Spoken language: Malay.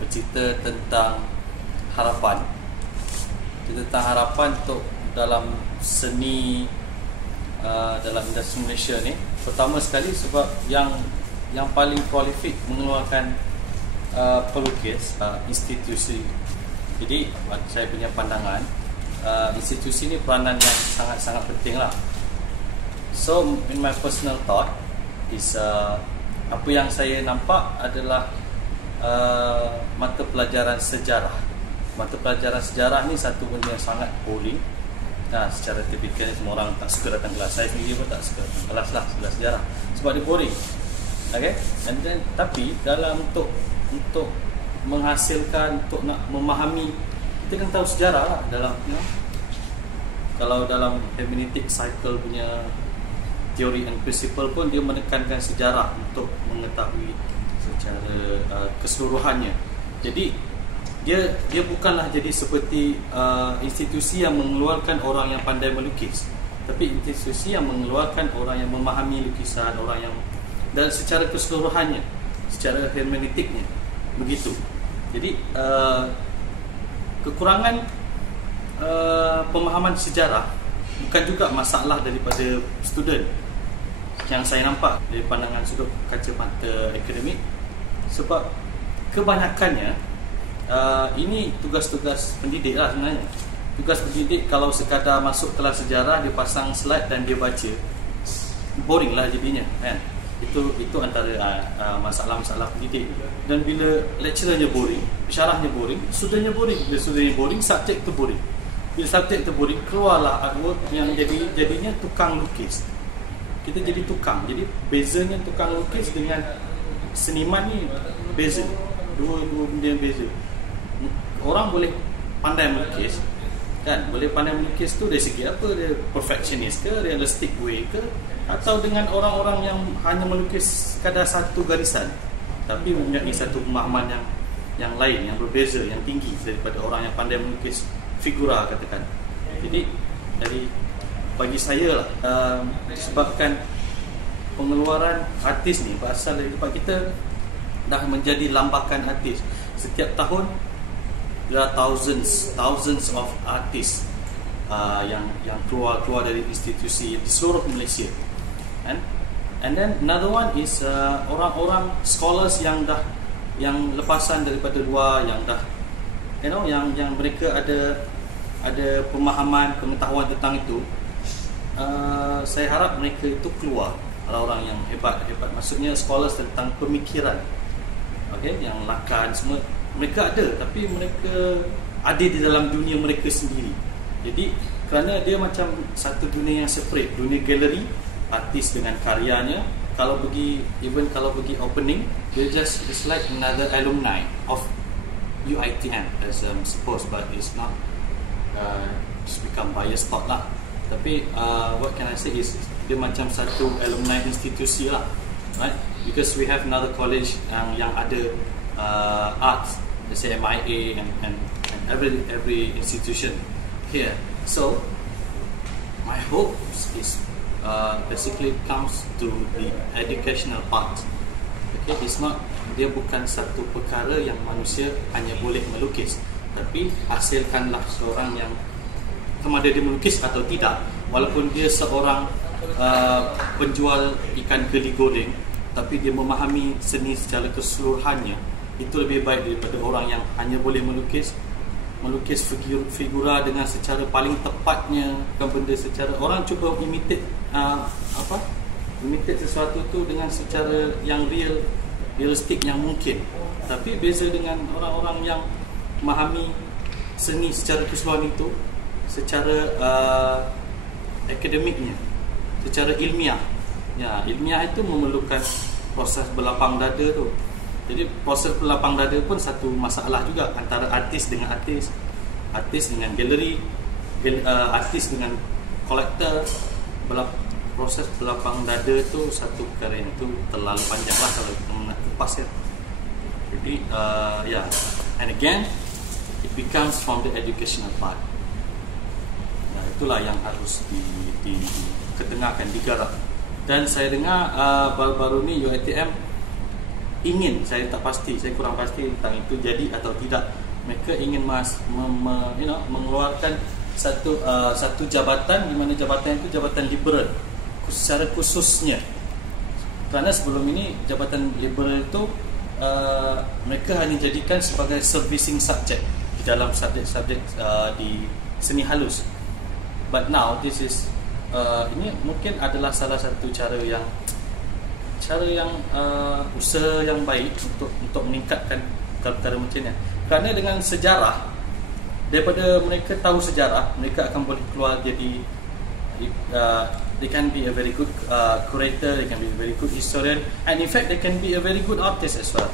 bercerita tentang harapan. Tentang harapan untuk dalam seni, dalam industri Malaysia ni. Pertama sekali sebab yang paling prolific mengeluarkan pelukis, institusi. Jadi saya punya pandangan, institusi ni peranan yang sangat-sangat penting lah. So in my personal thought is, apa yang saya nampak adalah mata pelajaran sejarah. Mata pelajaran sejarah ni satu benda yang sangat boring. Secara tipikal semua orang tak suka datang kelas. Saya sendiri pun tak suka datang kelas lah, kelas sejarah, sebab dia boring. Okay? And then, tapi dalam untuk menghasilkan, untuk nak memahami, kita kan tahu sejarah lah dalam, kalau dalam hermeneutic cycle punya teori and principle pun dia menekankan sejarah untuk mengetahui secara keseluruhannya. Jadi dia bukanlah jadi seperti institusi yang mengeluarkan orang yang pandai melukis, tapi institusi yang mengeluarkan orang yang memahami lukisan, orang yang dan secara keseluruhannya, secara hermeneutiknya, begitu. Jadi kekurangan pemahaman sejarah bukan juga masalah daripada student yang saya nampak dari pandangan sudut kacamata akademik, sebab kebanyakannya ini tugas-tugas pendidik lah sebenarnya. Tugas pendidik kalau sekadar masuk kelas sejarah, dia pasang slide dan dia baca, boring lah jadinya, kan? Itu antara masalah-masalah pendidik. Dan bila lecturernya boring, syarahnya boring, studentnya boring. Bila studentnya boring, subjek tu boring. Bila subjek tu boring, keluarlah artwork yang jadinya tukang lukis. Kita jadi tukang. Jadi bezanya tukang lukis dengan seniman ni beza. Dua benda yang beza. Orang boleh pandai melukis, kan? Boleh pandai melukis tu dari segi apa? Dia perfectionist ke, realistic way ke, atau dengan orang-orang yang hanya melukis sekadar satu garisan tapi mempunyai satu pemahaman yang lain, yang berbeza, yang tinggi daripada orang yang pandai melukis figura, katakan. Jadi bagi saya lah, disebabkan pengeluaran artis ni berasal dari tempat kita dah menjadi lambakan artis. Setiap tahun there are thousands of artis yang keluar dari institusi di seluruh Malaysia. And then another one is orang-orang scholars yang lepasan daripada luar, yang dah yang mereka ada pemahaman, pengetahuan tentang itu. Saya harap mereka itu keluar, orang-orang yang hebat, maksudnya scholars tentang pemikiran, yang Lacan semua, mereka ada, tapi mereka ada di dalam dunia mereka sendiri. Jadi kerana dia macam satu dunia yang separate, dunia galeri, artis dengan karyanya. Kalau pergi opening, dia it's like another alumni of UiTM, as suppose, but it's not it's become biased thought lah. Tapi what can I say is, dia macam satu alumni institusi lah, right? Because we have another college yang ada arts, let's say MIA and every institution here. So my hope is basically comes to the educational part. It's not, dia bukan satu perkara yang manusia hanya boleh melukis, tapi hasilkanlah seorang yang sama ada dia melukis atau tidak, walaupun dia seorang penjual ikan geli goreng, tapi dia memahami seni secara keseluruhannya. Itu lebih baik daripada orang yang hanya boleh melukis figura dengan secara paling tepatnya, bukan benda secara orang cuba imitate sesuatu tu dengan secara yang realistik yang mungkin. Tapi beza dengan orang-orang yang memahami seni secara keseluruhan itu, secara akademiknya, secara ilmiah. Ilmiah itu memerlukan proses berlapang dada tu. Jadi proses berlapang dada pun satu masalah juga, antara artis dengan artis dengan galeri, artis dengan kolektor. Proses berlapang dada tu satu perkara yang tu terlalu panjang lah kalau kita nak kupas, ya. Jadi and again it becomes from the educational part. Itulah yang harus diketengahkan, digarap. Dan saya dengar baru-baru ni UiTM ingin, saya tak pasti, saya kurang pasti tentang itu jadi atau tidak, mereka ingin mengeluarkan satu jabatan, di mana jabatan itu jabatan liberal secara khususnya. Kerana sebelum ini jabatan liberal itu mereka hanya jadikan sebagai servicing subject di dalam subjek-subjek di seni halus. But now this is ini mungkin adalah salah satu cara yang usaha yang baik untuk meningkatkan perkara macam ni. Kerana dengan sejarah, daripada mereka tahu sejarah, mereka akan boleh keluar jadi they can be a very good curator, they can be a very good historian, and in fact they can be a very good artist as well.